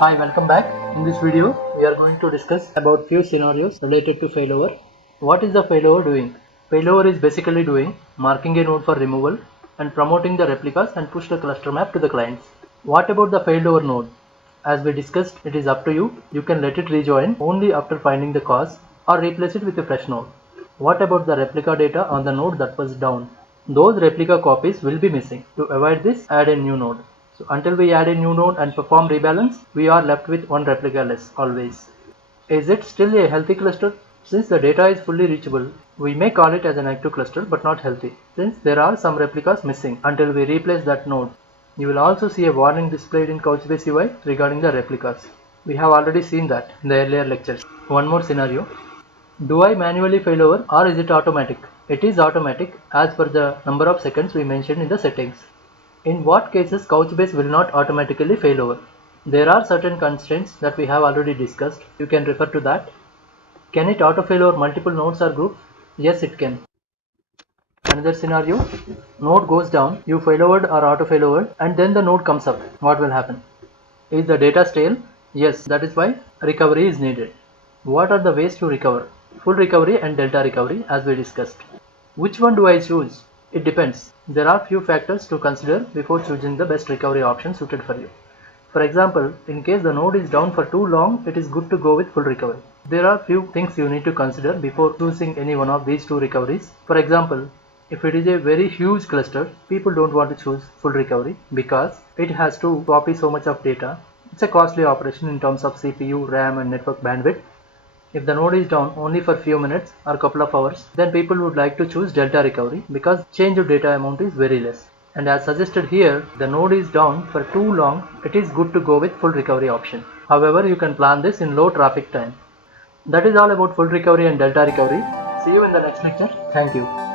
Hi, welcome back. In this video, we are going to discuss about few scenarios related to failover. What is the failover doing? Failover is basically doing marking a node for removal and promoting the replicas and push the cluster map to the clients. What about the failover node? As we discussed, it is up to you. You can let it rejoin only after finding the cause or replace it with a fresh node. What about the replica data on the node that was down? Those replica copies will be missing. To avoid this, add a new node. So until we add a new node and perform rebalance, we are left with one replica less always. Is it still a healthy cluster? Since the data is fully reachable, we may call it as an active cluster but not healthy, since there are some replicas missing until we replace that node. You will also see a warning displayed in Couchbase UI regarding the replicas. We have already seen that in the earlier lectures. One more scenario. Do I manually failover or is it automatic? It is automatic as per the number of seconds we mentioned in the settings. In what cases Couchbase will not automatically failover? There are certain constraints that we have already discussed. You can refer to that. Can it auto-failover multiple nodes or groups? Yes, it can. Another scenario, node goes down, you failovered or auto-failovered, and then the node comes up. What will happen? Is the data stale? Yes, that is why recovery is needed. What are the ways to recover? Full recovery and delta recovery as we discussed. Which one do I choose? It depends. There are few factors to consider before choosing the best recovery option suited for you. For example, in case the node is down for too long, it is good to go with full recovery. There are few things you need to consider before choosing any one of these two recoveries. For example, if it is a very huge cluster, people don't want to choose full recovery because it has to copy so much of data. It's a costly operation in terms of CPU, RAM and network bandwidth. If the node is down only for few minutes or couple of hours, then people would like to choose delta recovery because change of data amount is very less. And as suggested here, the node is down for too long, it is good to go with full recovery option. However, you can plan this in low traffic time. That is all about full recovery and delta recovery. See you in the next lecture. Thank you.